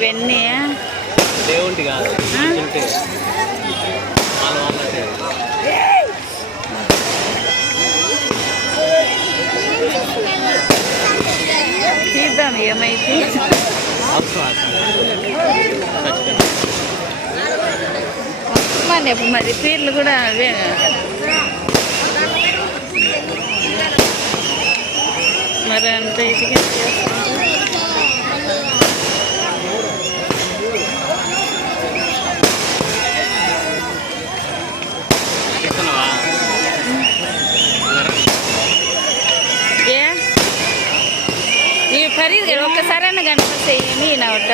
ఇవన్నీ దేవుంటి కాదు తీద్దాం ఏమైతే మరి పీర్లు కూడా అవే మరి అంత ఇదిగా ఈ ఖరీదు ఒక్కసారైనా కనిపిస్తాయి నీ నవట